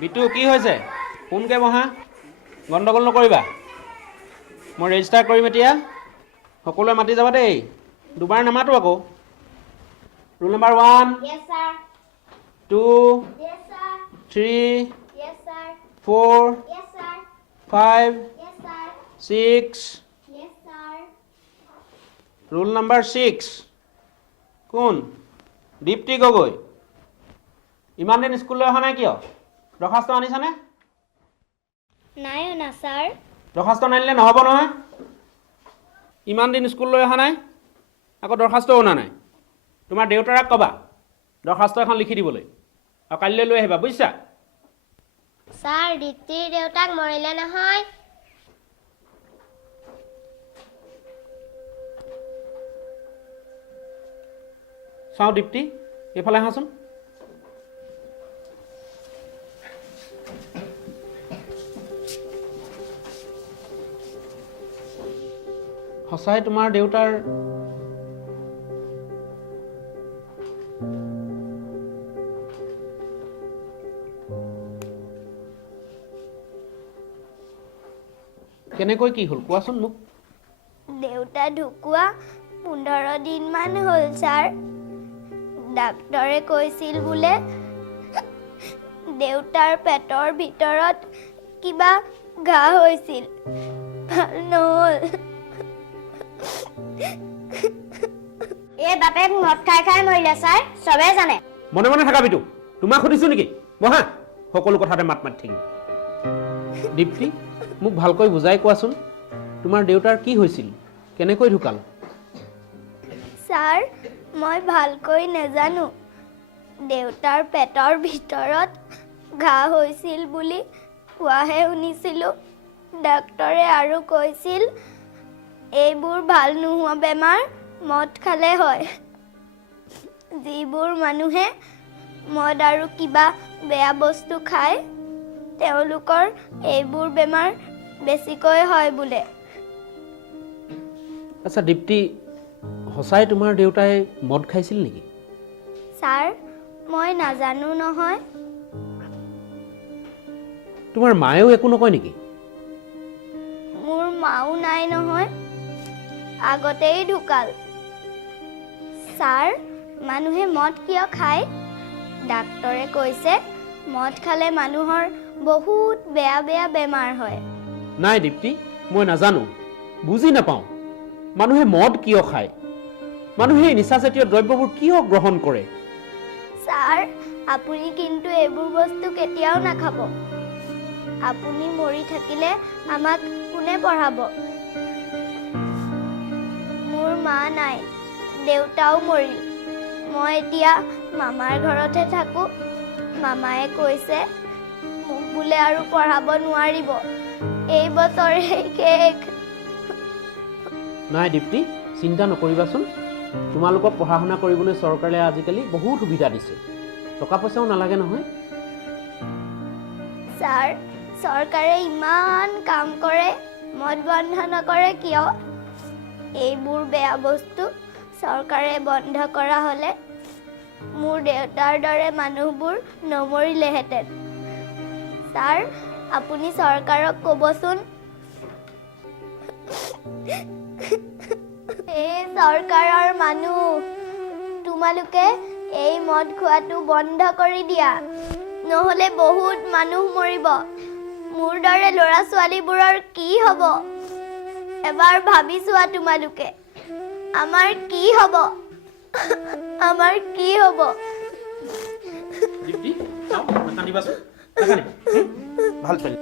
বিটু কি হৈছে কোনকে বহা গণ্ডগোল নকৰিবা মই ৰেজিষ্টাৰ কৰিম এতিয়া সকলোৱে মাতি যাবা দেই দুবাৰ নামাতো আকৌ roll number 1 Yes, sir. 2 Yes, sir. 3 Yes, sir. 4 Yes, sir. 5 Yes, sir. 6 Yes, sir. Roll number 6 কোন দীপ্তি গগৈ ইমান দিন স্কুললৈ অহা নাই কিয় দৰখাস্ত আনিছানে নাই অনা ছাৰ দৰখাস্ত নানিলে নহ'ব নহয় ইমান দিন স্কুললৈ অহা নাই আকৌ দৰখাস্ত অনা নাই তোমাৰ দেউতাক ক'বা দৰখাস্ত এখন লিখি দিবলৈ আৰু কাইলৈ লৈ আহিবা বুজিছা ছাৰ দীপ্তিৰ দেউতাক মৰিলে নহয় চাওঁ দীপ্তি এইফালে আহাচোন সঁচাই তোমাৰ দেউতাৰ কেনেকৈ কি হ'ল কোৱাচোন মোক দেউতা ঢুকুৱা 15 দিনমান হ'ল ছাৰ ডাক্তৰে কৈছিল বোলে দেউতাৰ পেটৰ ভিতৰত কিবা ঘা হৈছিল ভাল নহ'ল এই বাপেক মদ খাই খাই মৰিলে ছাৰ চবে জানে মনে মনে থাকা বিটু তোমাক সুধিছো নেকি বহা সকলো কথাতে মাত মাতি থাকিম দীপ্তি মোক ভালকৈ বুজাই কোৱাচোন তোমাৰ দেউতাৰ কি হৈছিল কেনেকৈ ঢুকাল ছাৰ মই ভালকৈ নাজানো দেউতাৰ পেটৰ ভিতৰত ঘা হৈছিল বুলি কোৱাহে শুনিছিলোঁ ডাক্তৰে আৰু কৈছিল এইবোৰ ভাল নোহোৱা বেমাৰ মদ খালে হয় যিবোৰ মানুহে মদ আৰু কিবা বেয়া বস্তু খায় তেওঁলোকৰ এইবোৰ বেমাৰ বেছিকৈ হয় বোলে আচ্ছা দীপ্তি সঁচাই তোমাৰ দেউতাই মদ খাইছিল নেকি ছাৰ মই নাজানো নহয় তোমাৰ মায়েও একো নকয় নেকি মোৰ মাও নাই নহয় আগতেই ঢুকাল ছাৰ মানুহে মদ কিয় খায় ডাক্তৰে কৈছে মদ খালে মানুহৰ বহুত বেয়া বেয়া বেমাৰ হয় নাই দীপ্তি মই নাজানো বুজি নাপাওঁ মানুহে মদ কিয় খায় মানুহে নিচাজাতীয় দ্ৰব্যবোৰ কিয় গ্ৰহণ কৰে ছাৰ আপুনি কিন্তু এইবোৰ বস্তু কেতিয়াও নাখাব আপুনি মৰি থাকিলে আমাক কোনে পঢ়াব মোৰ মা নাই দেউতাও মৰিল মই এতিয়া মামাৰ ঘৰতহে থাকোঁ মামায়ে কৈছে মোক বোলে আৰু পঢ়াব নোৱাৰিব এই বছৰে শেষ নাই দীপ্তি চিন্তা নকৰিবাচোন তোমালোকক পঢ়া শুনা কৰিবলৈ চৰকাৰে আজিকালি বহুত সুবিধা দিছে টকা পইচাও নালাগে নহয় ছাৰ চৰকাৰে ইমান কাম কৰে মদ বন্ধ নকৰে কিয় এইবোৰ বেয়া বস্তু চৰকাৰে বন্ধ কৰা হ'লে মোৰ দেউতাৰ দৰে মানুহবোৰ নমৰিলেহেঁতেন ছাৰ আপুনি চৰকাৰক ক'বচোন এই চৰকাৰৰ মানুহ তোমালোকে এই মদ খোৱাটো বন্ধ কৰি দিয়া নহ'লে বহুত মানুহ মৰিব মোৰ দৰে ল'ৰা ছোৱালীবোৰৰ কি হ'ব এবাৰ ভাবি চোৱা তোমালোকে আমাৰ কি হ'ব আমাৰ কি হ'ব দীপ্তি চাওঁ নাকান্দিবাচোন নাকান্দিবা ভাল ছোৱালী